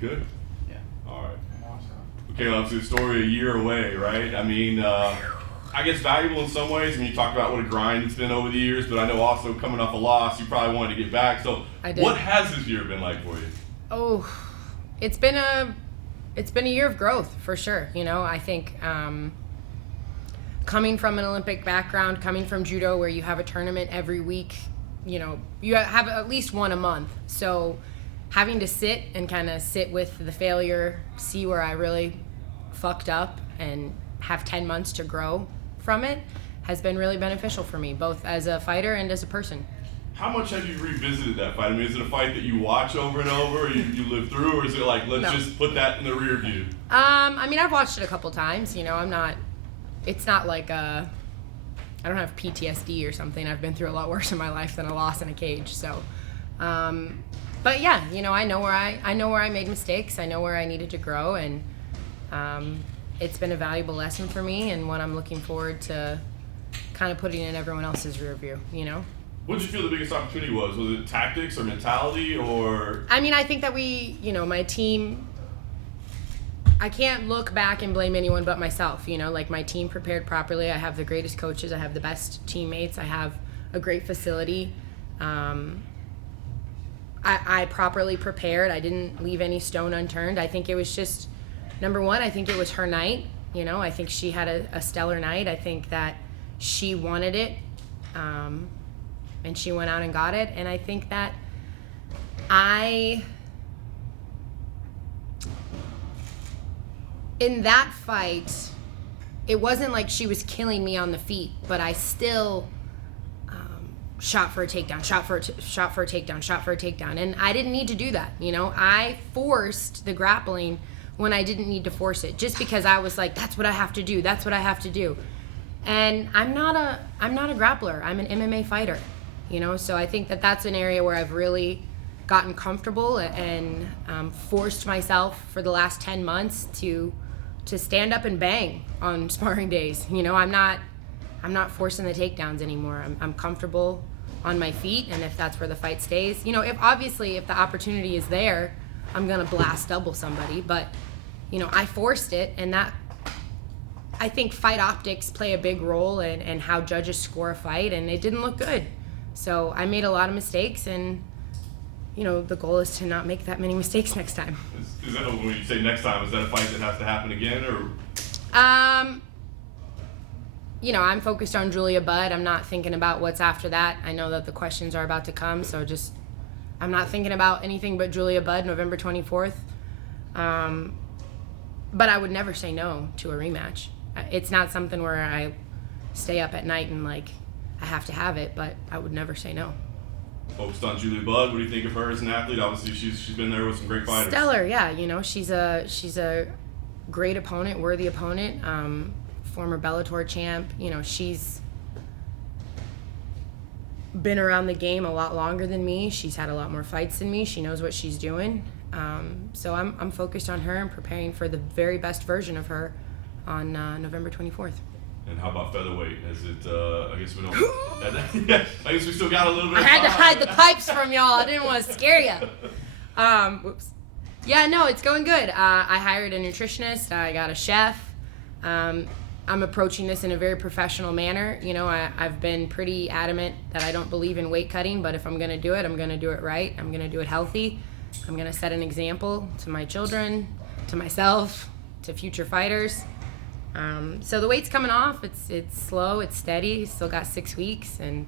Good. Yeah. All right. Okay, obviously the story a year away, right? I mean, I guess valuable in some ways. I mean, you talked about what a grind it's been over the years, but I know also coming off a loss, you probably wanted to get back. So what has this year been like for you? Oh, it's been a year of growth for sure. You know, I think coming from an Olympic background, coming from judo where you have a tournament every week, you know, you have at least one a month. So having to sit and kind of sit with the failure, see where I really fucked up and have 10 months to grow from it has been really beneficial for me, both as a fighter and as a person. How much have you revisited that fight? I mean, is it a fight that you watch over and over, or you live through, or is it like, let's just put that in the rear view? I mean, I've watched it a couple times. You know, it's not like I don't have PTSD or something. I've been through a lot worse in my life than a loss in a cage. So, but yeah, you know, I know where I made mistakes. I know where I needed to grow, and it's been a valuable lesson for me, and one I'm looking forward to kind of putting in everyone else's rear view, you know? What did you feel the biggest opportunity was? Was it tactics or mentality or? I mean, I think that my team, I can't look back and blame anyone but myself, you know? Like, my team prepared properly. I have the greatest coaches. I have the best teammates. I have a great facility. I properly prepared. I didn't leave any stone unturned. I think it was just, number one, I think it was her night. You know, I think she had a stellar night. I think that she wanted it, and she went out and got it. And I think that in that fight, it wasn't like she was killing me on the feet, but I still shot for a takedown, shot for a takedown. And I didn't need to do that, you know. I forced the grappling when I didn't need to force it, just because I was like, that's what I have to do. And I'm not a grappler. I'm an MMA fighter, you know. So I think that that's an area where I've really gotten comfortable and forced myself for the last 10 months to stand up and bang on sparring days. You know, I'm not forcing the takedowns anymore. I'm comfortable on my feet, and if that's where the fight stays, you know, if the opportunity is there, I'm gonna blast double somebody. But, you know, I forced it, and that, I think fight optics play a big role in how judges score a fight, and it didn't look good. So I made a lot of mistakes, and, you know, the goal is to not make that many mistakes next time. Is that, when you say next time, is that a fight that has to happen again, or? You know, I'm focused on Julia Budd. I'm not thinking about what's after that. I know that the questions are about to come, so I'm not thinking about anything but Julia Budd, November 24th. But I would never say no to a rematch. It's not something where I stay up at night and, like, I have to have it, but I would never say no. Focused on Julia Budd, what do you think of her as an athlete? Obviously, she's been there with some great fighters. Stellar, yeah. You know, she's a great opponent, worthy opponent. Former Bellator champ. You know, she's been around the game a lot longer than me. She's had a lot more fights than me. She knows what she's doing. So I'm focused on her and preparing for the very best version of her on November 24th. And how about featherweight? Is it? I guess we don't. I guess we still got a little bit. I had to hide the pipes from y'all. I didn't want to scare you. Whoops. Yeah, no, it's going good. I hired a nutritionist. I got a chef. I'm approaching this in a very professional manner. You know, I've been pretty adamant that I don't believe in weight cutting, but if I'm going to do it, I'm going to do it right. I'm going to do it healthy. I'm going to set an example to my children, to myself, to future fighters. So the weight's coming off. It's slow, it's steady. Still got 6 weeks, and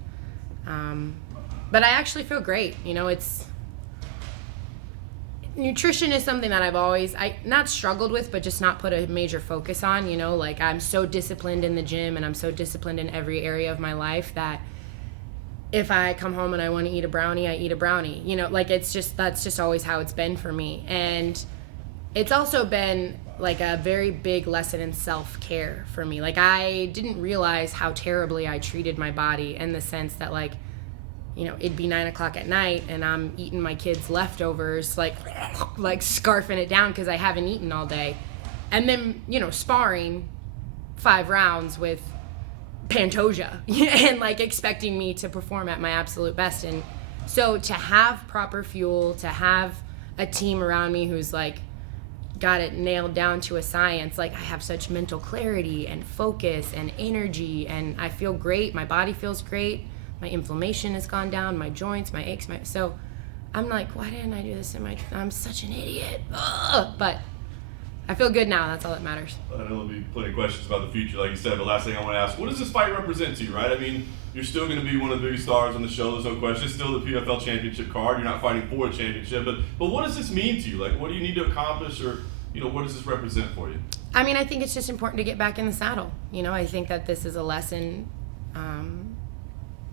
but I actually feel great. You know, nutrition is something that I've always, not struggled with, but just not put a major focus on, you know, like I'm so disciplined in the gym and I'm so disciplined in every area of my life that if I come home and I want to eat a brownie, I eat a brownie, you know, like that's just always how it's been for me. And it's also been like a very big lesson in self-care for me. Like I didn't realize how terribly I treated my body, in the sense that, like, you know, it'd be 9 o'clock at night and I'm eating my kids' leftovers, like scarfing it down because I haven't eaten all day. And then, you know, sparring 5 rounds with Pantoja and like expecting me to perform at my absolute best. And so to have proper fuel, to have a team around me who's like got it nailed down to a science. Like I have such mental clarity and focus and energy, and I feel great. My body feels great. My inflammation has gone down, my joints, my aches, so I'm like, why didn't I do this I'm such an idiot. Ugh! But I feel good now. That's all that matters. I know there'll be plenty of questions about the future, like you said, but last thing I want to ask, what does this fight represent to you, right? I mean, you're still going to be one of the biggest stars on the show, there's no question. It's still the PFL championship card. You're not fighting for a championship, but what does this mean to you? Like, what do you need to accomplish, or, what does this represent for you? I mean, I think it's just important to get back in the saddle. I think that this is a lesson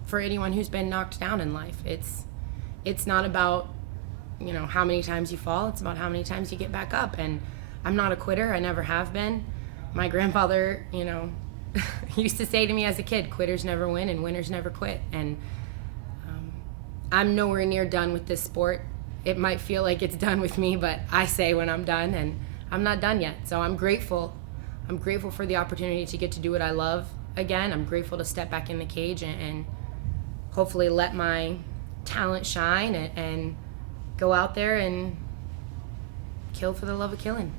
for anyone who's been knocked down in life. It's not about, how many times you fall. It's about how many times you get back up. And I'm not a quitter. I never have been. My grandfather, used to say to me as a kid, quitters never win and winners never quit. And I'm nowhere near done with this sport. It might feel like it's done with me, but I say when I'm done, and I'm not done yet. So I'm grateful. I'm grateful for the opportunity to get to do what I love again. I'm grateful to step back in the cage and hopefully let my talent shine and go out there and kill for the love of killing.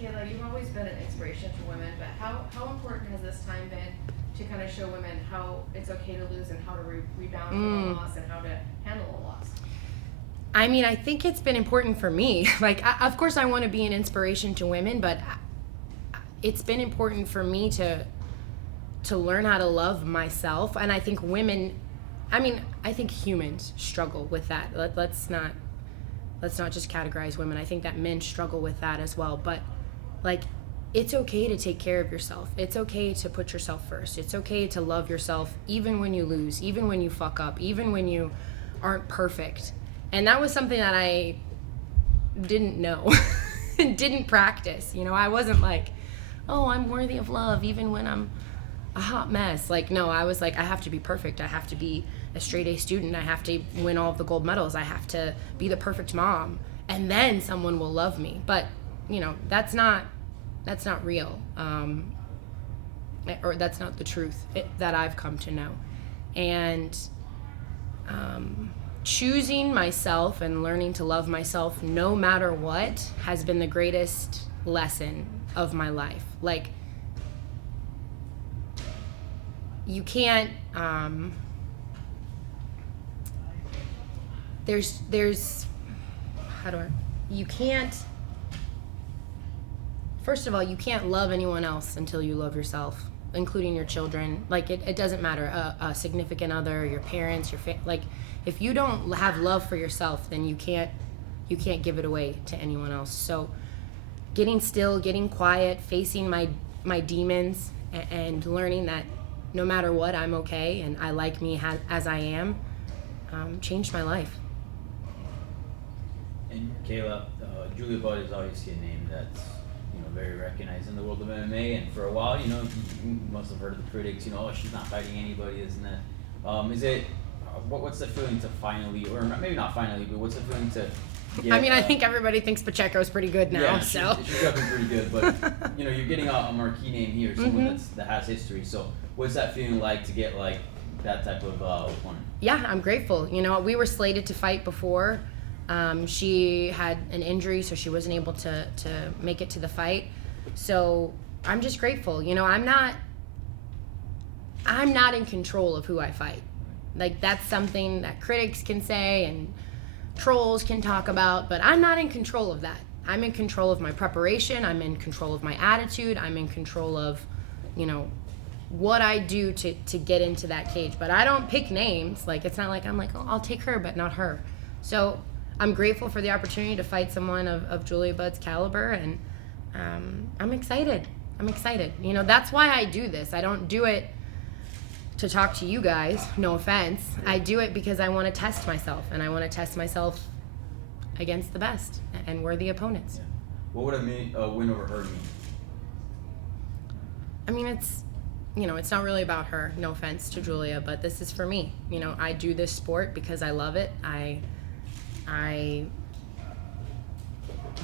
Kayla, you've always been an inspiration for women, but how important has this time been to kind of show women how it's okay to lose and how to rebound from a loss and how to handle a loss? I mean, I think it's been important for me. Like, of course I want to be an inspiration to women, but it's been important for me to learn how to love myself. And I think I think humans struggle with that. Let's not just categorize women. I think that men struggle with that as well. But like, it's okay to take care of yourself. It's okay to put yourself first. It's okay to love yourself even when you lose, even when you fuck up, even when you aren't perfect. And that was something that I didn't know and didn't practice. I wasn't like, oh, I'm worthy of love even when I'm a hot mess. Like, no, I was like, I have to be perfect. I have to be a straight A student. I have to win all of the gold medals. I have to be the perfect mom, and then someone will love me. But that's not real, or that's not the truth that I've come to know. And choosing myself and learning to love myself no matter what has been the greatest lesson of my life. Like, you can't you can't, first of all, you can't love anyone else until you love yourself, including your children. Like, it doesn't matter, a significant other, your parents, like, if you don't have love for yourself, then you can't give it away to anyone else. So getting still, getting quiet, facing my demons, and learning that no matter what, I'm okay and I like me as I am, changed my life. And Kayla, Julia Budd is obviously a name that's very recognized in the world of MMA, and for a while, you must have heard of the critics, oh, she's not fighting anybody, isn't it? Is it? What's the feeling to finally, or maybe not finally, but what's the feeling to get, I think everybody thinks Pacheco's pretty good now. Yeah, so she's definitely pretty good, but you're getting a marquee name here, someone that has history. So what's that feeling like to get like that type of opponent? Yeah, I'm grateful. We were slated to fight before. She had an injury, so she wasn't able to make it to the fight. So I'm just grateful. I'm not in control of who I fight. Like, that's something that critics can say and trolls can talk about, but I'm not in control of that. I'm in control of my preparation. I'm in control of my attitude. I'm in control of, what I do to get into that cage. But I don't pick names. Like, it's not like I'm like, oh, I'll take her, but not her. So I'm grateful for the opportunity to fight someone of Julia Budd's caliber, and I'm excited. That's why I do this. I don't do it to talk to you guys, no offense. I do it because I want to test myself, and I want to test myself against the best and worthy opponents. Yeah. What would a win over her mean? I mean, it's not really about her, no offense to Julia, but this is for me. I do this sport because I love it. I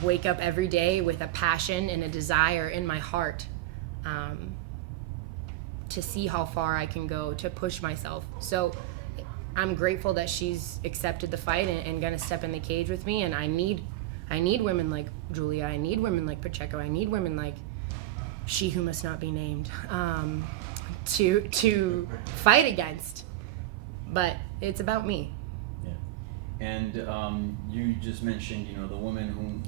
wake up every day with a passion and a desire in my heart to see how far I can go, to push myself. So I'm grateful that she's accepted the fight and gonna step in the cage with me. And I need women like Julia. I need women like Pacheco. I need women like she who must not be named to fight against. But it's about me. Yeah. And you just mentioned, the woman whom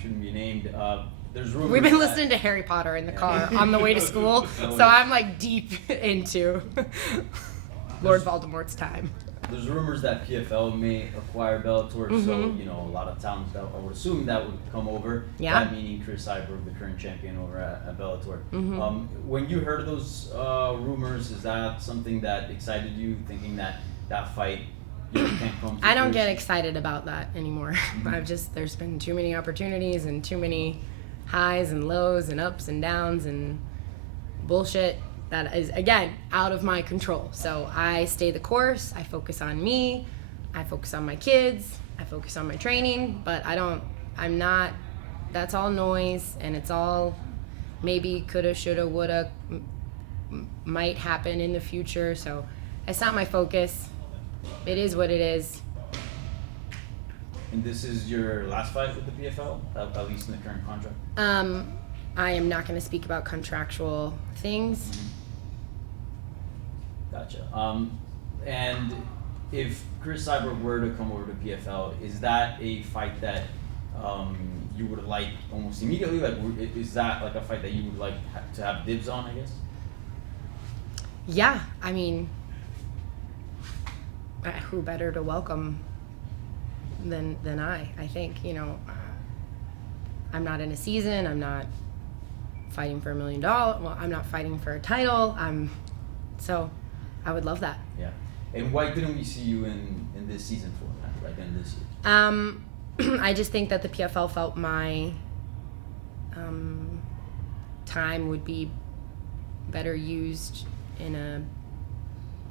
shouldn't be named. There's rumors We've been that- listening to Harry Potter in the car on the way to school, so I'm like deep into Lord Voldemort's time. There's rumors that PFL may acquire Bellator, so Mm-hmm. a lot of talent that I would assume that would come over. Yeah. That meaning Cris Cyborg, the current champion over at Bellator. Mm-hmm. When you heard those rumors, is that something that excited you, thinking that fight can't come? To I don't get fruition? excited about that anymore. There's been too many opportunities and too many highs and lows and ups and downs and bullshit that is, again, out of my control. So I stay the course. I focus on me. I focus on my kids. I focus on my training. But that's all noise, and it's all maybe coulda, shoulda, woulda, might happen in the future. So it's not my focus. It is what it is. And this is your last fight with the PFL, at least in the current contract? I am not going to speak about contractual things. Gotcha. And if Cris Cyborg were to come over to PFL, is that a fight that you would like almost immediately? Like, is that like a fight that you would like to have dibs on, I guess? Yeah, I mean, who better to welcome than I think, I'm not in a season. I'm not fighting for $1 million. Well, I'm not fighting for a title. So I would love that. Yeah. And why didn't we see you in this season format, like in this year? I just think that the PFL felt my time would be better used in a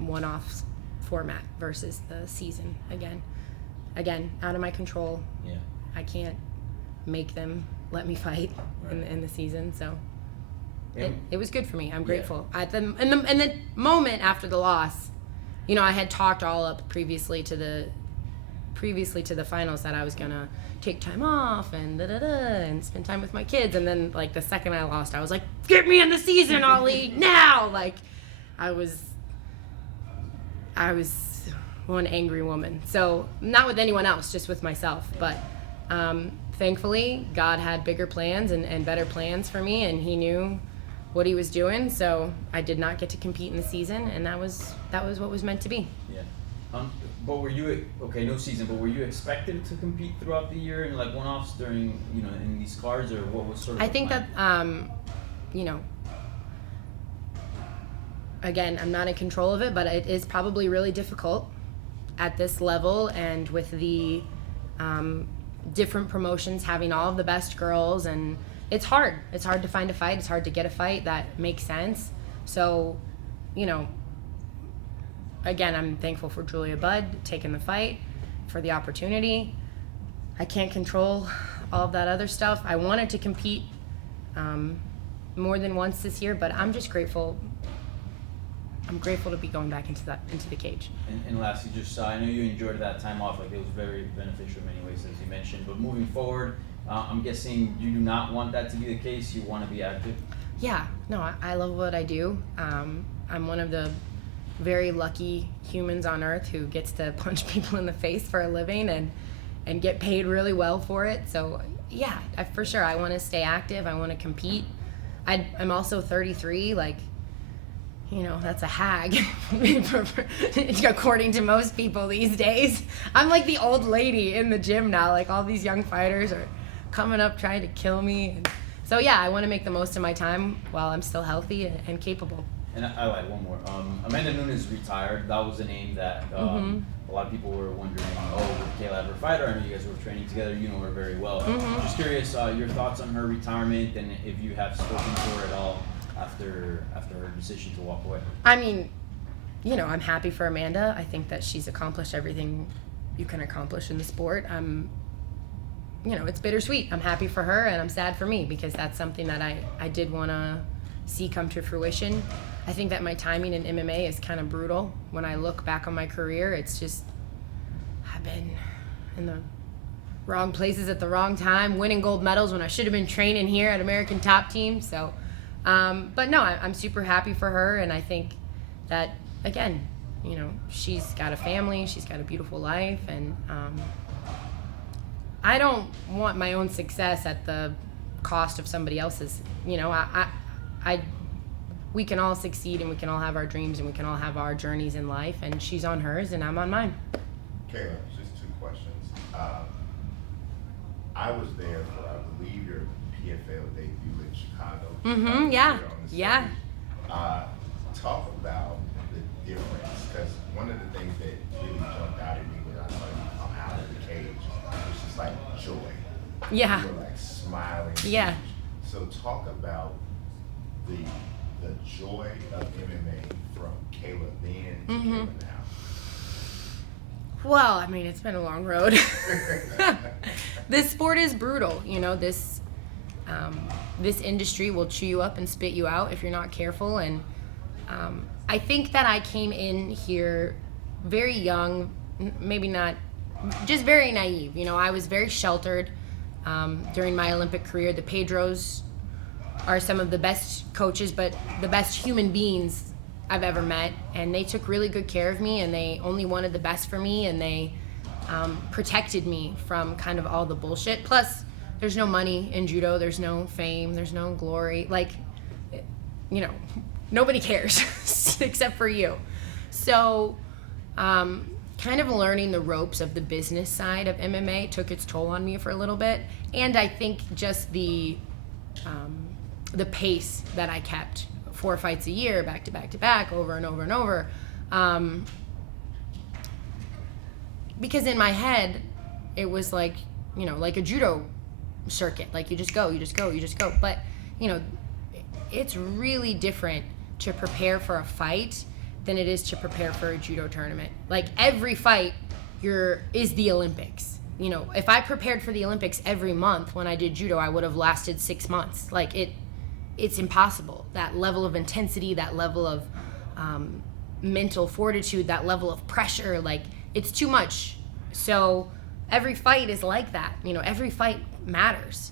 one-off format versus the season again, out of my control. Yeah. I can't make them let me fight in the season, so it was good for me. I'm grateful. In the moment after the loss, I had talked all up previously to the finals that I was gonna take time off and and spend time with my kids, and then like the second I lost, I was like, get me in the season, Ollie, now! Like I was one angry woman. So not with anyone else, just with myself. But thankfully, God had bigger plans and better plans for me, and He knew what He was doing. So I did not get to compete in the season, and that was what was meant to be. Yeah. But were you no season? But were you expected to compete throughout the year in like one-offs during in these cards, or what was sort of? I think that again, I'm not in control of it, but it is probably really difficult at this level, and with the different promotions having all of the best girls, and it's hard to find a fight, it's hard to get a fight that makes sense. So again, I'm thankful for Julia Budd taking the fight, for the opportunity. I can't control all of that other stuff. I wanted to compete more than once this year, but I'm just grateful. I'm grateful to be going back into the cage. And lastly, just I know you enjoyed that time off. Like it was very beneficial in many ways, as you mentioned. But moving forward, I'm guessing you do not want that to be the case. You want to be active. Yeah, no, I love what I do. I'm one of the very lucky humans on earth who gets to punch people in the face for a living and get paid really well for it. So yeah, for sure, I want to stay active. I want to compete. I'm also 33. Like, that's a hag, according to most people these days. I'm like the old lady in the gym now. Like all these young fighters are coming up trying to kill me. So yeah, I want to make the most of my time while I'm still healthy and capable. And I lied, one more. Amanda Nunes retired. That was a name that a lot of people were wondering, would Kayla ever fight her? I know you guys were training together. You know her very well. Just curious, your thoughts on her retirement, and if you have spoken to her at all after her decision to walk away. I mean, I'm happy for Amanda. I think that she's accomplished everything you can accomplish in the sport. It's bittersweet. I'm happy for her and I'm sad for me, because that's something that I did want to see come to fruition. I think that my timing in MMA is kind of brutal. When I look back on my career, it's just, I've been in the wrong places at the wrong time, winning gold medals when I should have been training here at American Top Team. So, but no, I'm super happy for her, and I think that, again, you know, she's got a family, she's got a beautiful life, and I don't want my own success at the cost of somebody else's. You know, we can all succeed, and we can all have our dreams, and we can all have our journeys in life, and she's on hers and I'm on mine. Kayla, just 2 questions. I was there for, I believe, your PFL debut in Chicago. Mm-hmm, yeah, yeah. Talk about the difference, because one of the things that really jumped out at me when I saw you come out of the cage was just like joy. Yeah. You were like smiling. Yeah. So talk about the joy of MMA from Kayla then to Kayla now. Well, I mean, it's been a long road. This sport is brutal. You know, this industry will chew you up and spit you out if you're not careful. And I think that I came in here very young, maybe not, just very naive. You know, I was very sheltered during my Olympic career. The Pedros are some of the best coaches, but the best human beings I've ever met, and they took really good care of me, and they only wanted the best for me, and they protected me from kind of all the bullshit. Plus, there's no money in judo, there's no fame, there's no glory. Like, you know, nobody cares except for you. So, kind of learning the ropes of the business side of MMA took its toll on me for a little bit, and I think just the pace that I kept. 4 fights a year, back to back to back, over and over and over. Because in my head, it was like, you know, like a judo circuit. Like you just go, you just go, you just go. But, you know, it's really different to prepare for a fight than it is to prepare for a judo tournament. Like every fight is the Olympics. You know, if I prepared for the Olympics every month when I did judo, I would have lasted 6 months. Like it's impossible. That level of intensity, that level of mental fortitude, that level of pressure, like it's too much. So every fight is like that. You know, every fight matters.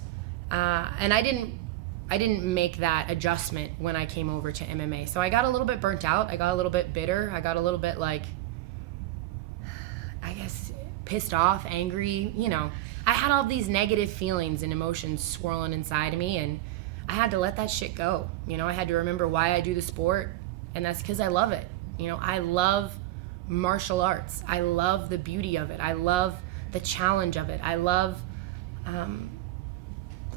And I didn't make that adjustment when I came over to MMA. So I got a little bit burnt out. I got a little bit bitter. I got a little bit like, I guess, pissed off, angry. You know, I had all these negative feelings and emotions swirling inside of me, and I had to let that shit go. You know, I had to remember why I do the sport, and that's because I love it. You know, I love martial arts. I love the beauty of it. I love the challenge of it. I love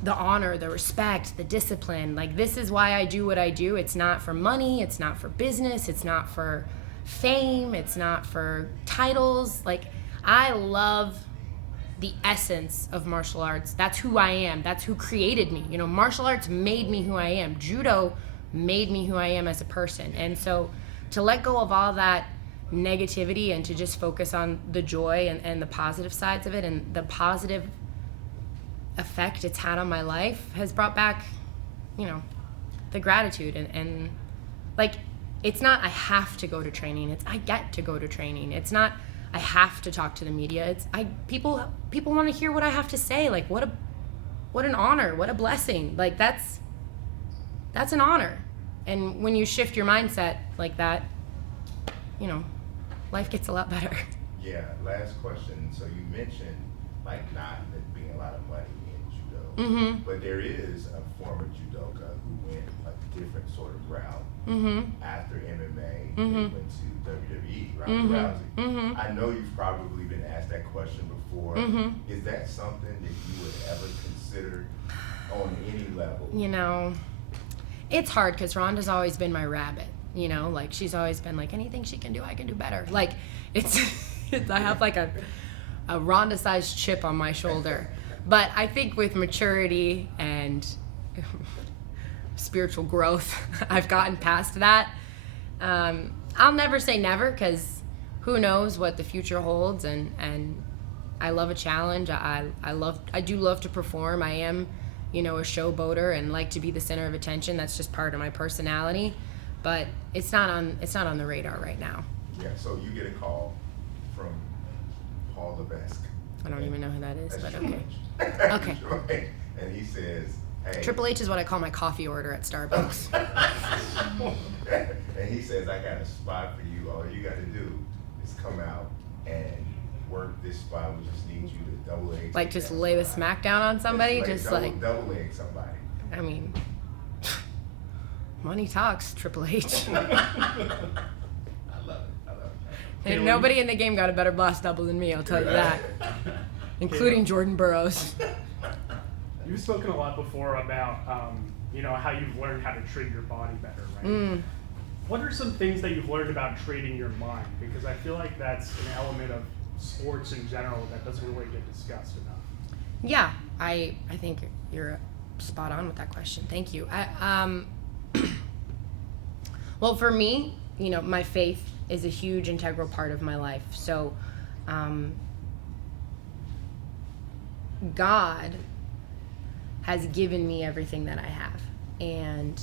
the honor, the respect, the discipline. Like, this is why I do what I do. It's not for money. It's not for business. It's not for fame. It's not for titles. Like, I love the essence of martial arts. That's who I am. That's who created me. You know, martial arts made me who I am. Judo made me who I am as a person. And so to let go of all that negativity and to just focus on the joy and the positive sides of it and the positive effect it's had on my life has brought back, you know, the gratitude. And like, it's not I have to go to training. It's I get to go to training. It's not I have to talk to the media. It's people want to hear what I have to say. Like, what an honor, what a blessing. Like, that's an honor. And when you shift your mindset like that, you know, life gets a lot better. Yeah, last question. So you mentioned like not there being a lot of money in judo, but there is a former judoka who went a different sort of route after MMA. He went to WWE, Ronda Rousey. I know you've probably been asked that question before. Is that something that you would ever consider on any level? You know, it's hard because Ronda's always been my rabbit. You know, like she's always been like, anything she can do, I can do better. Like it's I have like a Ronda-sized chip on my shoulder. But I think with maturity and spiritual growth, I've gotten past that. I'll never say never because who knows what the future holds, and I love a challenge. I do love to perform. I am, you know, a showboater and like to be the center of attention. That's just part of my personality. but it's not on the radar right now. Yeah, so you get a call from Paul Levesque. I don't even know who that is, That's but Triple okay. H. Okay. Triple H. And he says, hey. Triple H is what I call my coffee order at Starbucks. And he says, I got a spot for you. All you got to do is come out and work this spot. We just need you to double leg. Like just lay the smack down on somebody, just double, like. double leg somebody. I mean, money talks, Triple H. I love it. And nobody in the game got a better blast double than me, I'll tell you that. Including Jordan Burroughs. You've spoken a lot before about, how you've learned how to treat your body better, right? What are some things that you've learned about treating your mind? Because I feel like that's an element of sports in general that doesn't really get discussed enough. Yeah, I think you're spot on with that question. Thank you. Well, for me, my faith is a huge integral part of my life. So, God has given me everything that I have, and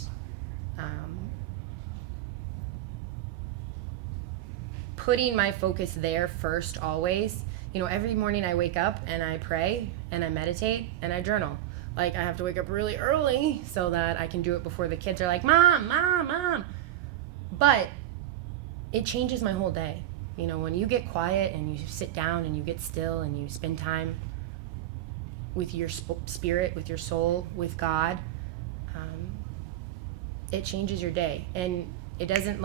putting my focus there first always. Every morning I wake up and I pray and I meditate and I journal. Like, I have to wake up really early so that I can do it before the kids are like, Mom, Mom, Mom. But it changes my whole day. When you get quiet and you sit down and you get still and you spend time with your spirit, with your soul, with God, it changes your day. And it doesn't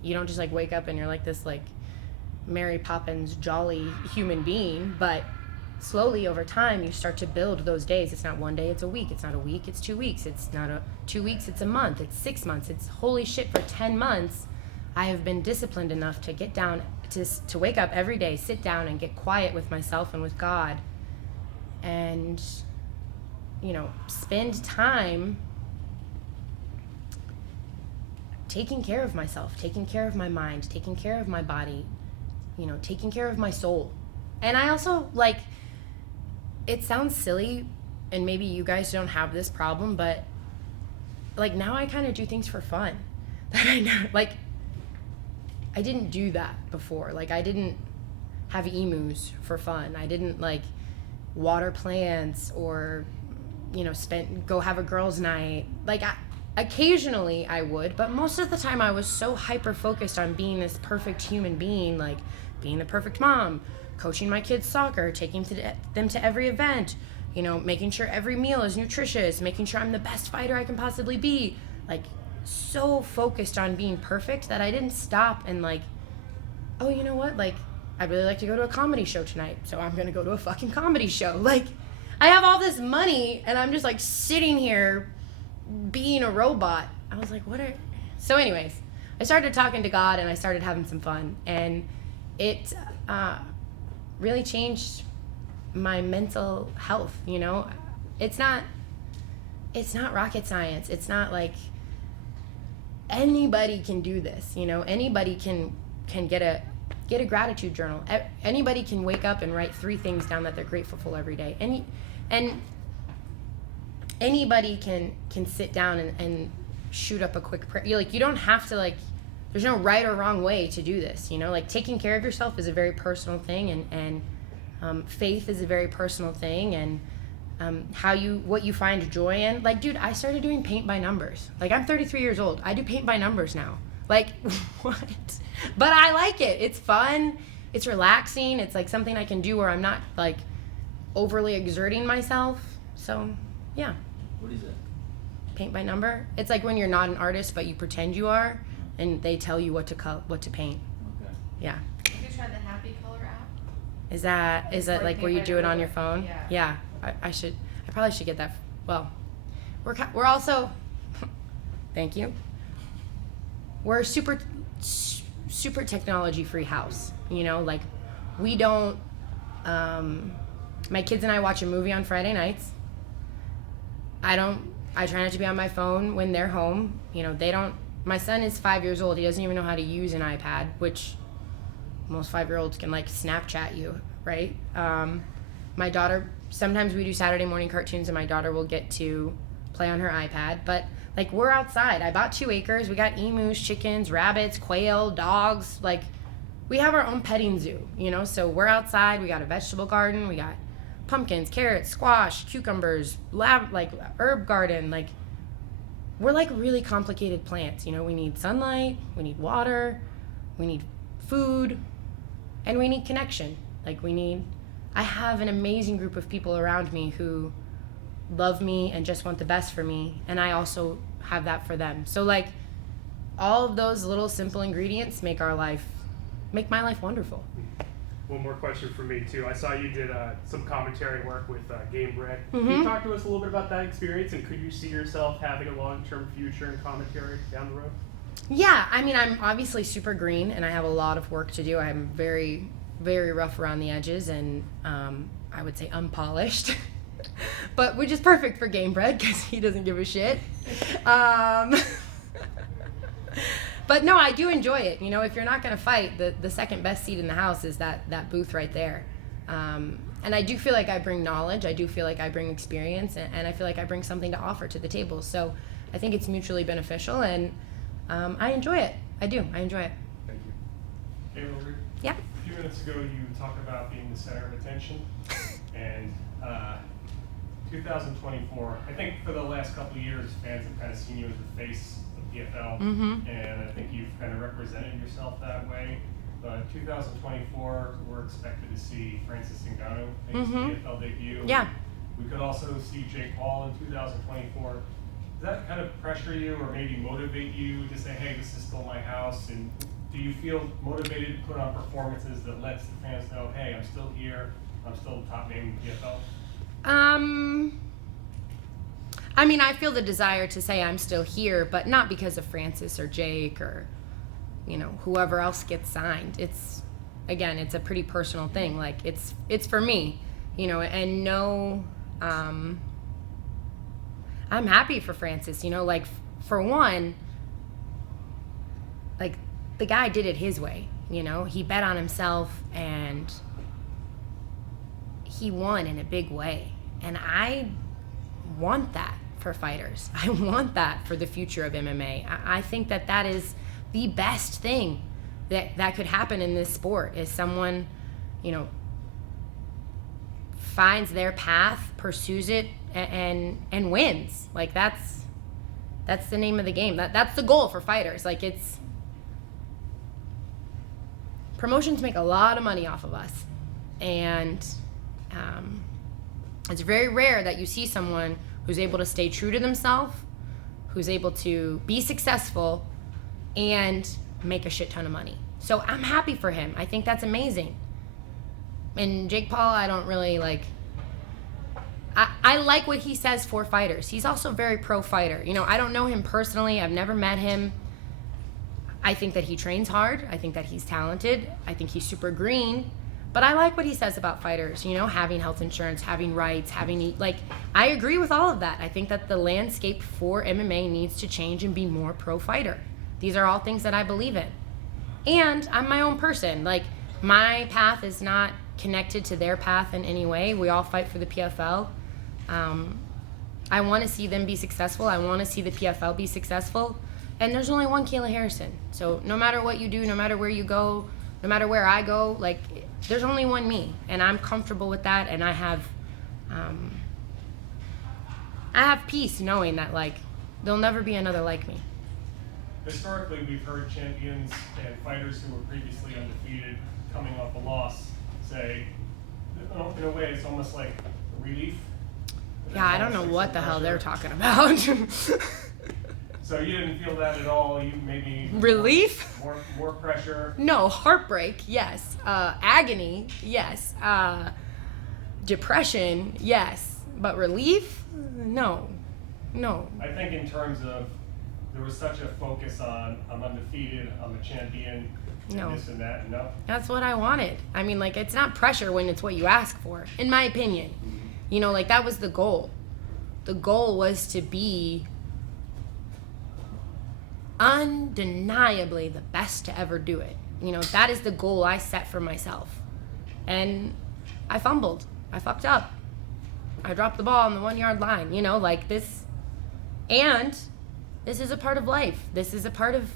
you don't just wake up and you're like this Mary Poppins jolly human being, but slowly over time you start to build those days. It's not one day, it's a week. It's not a week, it's 2 weeks. It's not 2 weeks, it's a month. It's 6 months. It's holy shit, for 10 months I have been disciplined enough to get down, to wake up every day, sit down and get quiet with myself and with God, and spend time taking care of myself, taking care of my mind, taking care of my body, taking care of my soul. And I also, it sounds silly, and maybe you guys don't have this problem, but now I kind of do things for fun that I know, I didn't do that before. I didn't have emus for fun. I didn't water plants or go have a girls' night. Occasionally I would, but most of the time I was so hyper focused on being this perfect human being, being the perfect mom, coaching my kids soccer, taking them to every event, making sure every meal is nutritious, making sure I'm the best fighter I can possibly be, so focused on being perfect that I didn't stop and oh, you know what, I'd really like to go to a comedy show tonight, so I'm gonna go to a fucking comedy show. I have all this money and I'm just sitting here being a robot. I was like, so anyways, I started talking to God and I started having some fun, and it really changed my mental health. It's not rocket science. It's not anybody can do this. Anybody can get a gratitude journal. Anybody can wake up and write 3 things down that they're grateful for every day. And anybody can sit down and shoot up a quick prayer. You don't have to there's no right or wrong way to do this. Taking care of yourself is a very personal thing, and faith is a very personal thing, and what you find joy in. Dude, I started doing paint by numbers. I'm 33 years old. I do paint by numbers now. What? But I like it. It's fun. It's relaxing. It's something I can do where I'm not overly exerting myself. So, yeah. What is it? Paint by number. It's when you're not an artist, but you pretend you are, and they tell you what to paint. Okay. Yeah. Have you tried the Happy Color app? Is that where paint you by do it on number. your phone? Yeah. I probably should get that. Well, we're also. Thank you. We're a super technology free house. We don't. My kids and I watch a movie on Friday nights. I try not to be on my phone when they're home. They don't. My son is 5 years old. He doesn't even know how to use an iPad, which most 5-year-olds can Snapchat you, right? My daughter, sometimes we do Saturday morning cartoons, and my daughter will get to play on her iPad. But like, we're outside. I bought 2 acres. We got emus, chickens, rabbits, quail, dogs. Like, we have our own petting zoo, you know? So we're outside. We got a vegetable garden. We got pumpkins, carrots, squash, cucumbers, herb garden. Like, we're like really complicated plants, you know? We need sunlight, we need water, we need food, and we need connection. Like, I have an amazing group of people around me who love me and just want the best for me, and I also have that for them. So like, all of those little simple ingredients make my life wonderful. One more question for me too. I saw you did some commentary work with Game Bread. Mm-hmm. Can you talk to us a little bit about that experience, and could you see yourself having a long-term future in commentary down the road? Yeah, I mean, I'm obviously super green and I have a lot of work to do. I'm very, very rough around the edges and I would say unpolished, but which is perfect for Game Bread because he doesn't give a shit. But no, I do enjoy it. You know, if you're not going to fight, the second best seat in the house is that booth right there. And I do feel like I bring knowledge. I do feel like I bring experience, and I feel like I bring something to offer to the table. So I think it's mutually beneficial, and I enjoy it. I do. I enjoy it. Thank you. Kayla, Yeah. a few minutes ago you talked about being the center of attention, and 2024, I think for the last couple of years, fans have kind of seen you as the face of PFL, and I think you've kind of represented yourself that way. But 2024, we're expected to see Francis Ngannou make his PFL debut. Yeah. We could also see Jake Paul in 2024. Does that kind of pressure you or maybe motivate you to say, hey, this is still my house? And do you feel motivated to put on performances that lets the fans know, hey, I'm still here, I'm still the top name in PFL? I mean, I feel the desire to say I'm still here, but not because of Francis or Jake or, you know, whoever else gets signed. It's a pretty personal thing. Like, it's for me, you know, and no, I'm happy for Francis, you know, like, for one, like, the guy did it his way, you know, he bet on himself and he won in a big way. And I want that for fighters. I want that for the future of MMA. I think that is the best thing that could happen in this sport, is someone, you know, finds their path, pursues it, and wins. Like, that's the name of the game. That's the goal for fighters. Like, promotions make a lot of money off of us, and it's very rare that you see someone who's able to stay true to themselves, who's able to be successful and make a shit ton of money. So I'm happy for him. I think that's amazing. And Jake Paul, I don't really like. I like what he says for fighters. He's also very pro fighter. You know, I don't know him personally. I've never met him. I think that he trains hard. I think that he's talented. I think he's super green. But I like what he says about fighters, you know, having health insurance, having rights, I agree with all of that. I think that the landscape for MMA needs to change and be more pro-fighter. These are all things that I believe in. And I'm my own person. Like, my path is not connected to their path in any way. We all fight for the PFL. I want to see them be successful. I want to see the PFL be successful. And there's only one Kayla Harrison. So no matter what you do, no matter where you go, no matter where I go, like, there's only one me, and I'm comfortable with that, and I have peace knowing that, like, there'll never be another like me. Historically, we've heard champions and fighters who were previously undefeated coming off a loss say, in a way, it's almost like a relief. Yeah, I don't know what the hell they're talking about. So you didn't feel that at all? You maybe relief? More pressure? No, heartbreak, yes. Agony, yes. Depression, yes. But relief? No. I think in terms of, there was such a focus on, I'm undefeated, I'm a champion, No. this and that, no? That's what I wanted. I mean, like, it's not pressure when it's what you ask for, in my opinion. You know, like, that was the goal. The goal was to be undeniably the best to ever do it. You know, that is the goal I set for myself. And I fumbled. I fucked up. I dropped the ball on the 1 yard line. You know, like, this And this is a part of life. This is a part of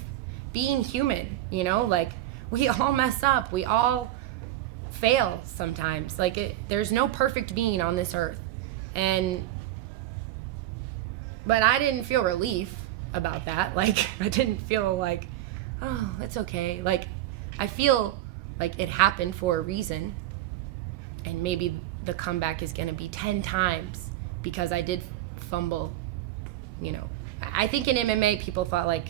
being human, you know? Like, we all mess up. We all fail sometimes. Like, there's no perfect being on this earth. But I didn't feel relief about that. Like, I didn't feel like, oh, it's okay. Like, I feel like it happened for a reason. And maybe the comeback is going to be 10 times because I did fumble, you know. I think in MMA, people thought, like,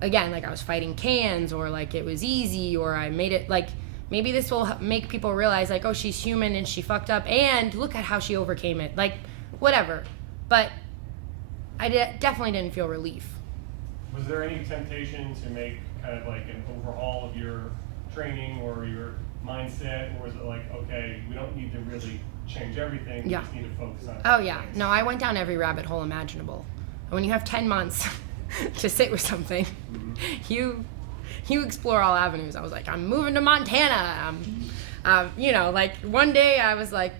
again, like I was fighting cans, or like it was easy, or I made it, like, maybe this will make people realize, like, oh, she's human and she fucked up, and look at how she overcame it. Like, whatever. But I definitely didn't feel relief. Was there any temptation to make kind of like an overhaul of your training or your mindset, or was it like, okay, we don't need to really change everything, we just need to focus on Oh yeah, no, I went down every rabbit hole imaginable. And when you have 10 months to sit with something, you explore all avenues. I was like, I'm moving to Montana. You know, like one day I was like,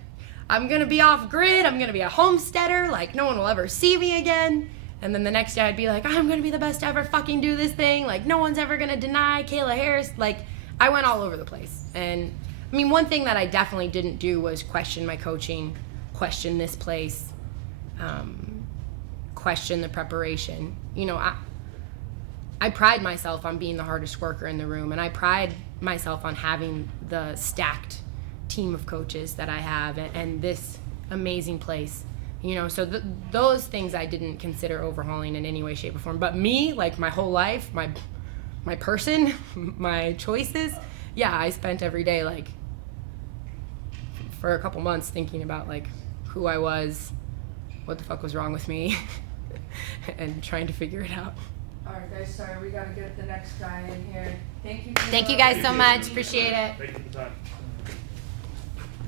I'm gonna be off grid, I'm gonna be a homesteader, like no one will ever see me again. And then the next day I'd be like, I'm gonna be the best to ever fucking do this thing, like no one's ever gonna deny Kayla Harris. Like, I went all over the place. And I mean, one thing that I definitely didn't do was question my coaching, question this place, question the preparation. You know, I pride myself on being the hardest worker in the room, and I pride myself on having the stacked team of coaches that I have, and this amazing place. You know, so those things I didn't consider overhauling in any way, shape, or form. But me, like my whole life, my person, my choices, yeah, I spent every day, like, for a couple months thinking about, like, who I was, what the fuck was wrong with me, and trying to figure it out. All right, guys, sorry, we gotta get the next guy in here. Thank you. Thank you guys so much. Appreciate it. Thank you for the time.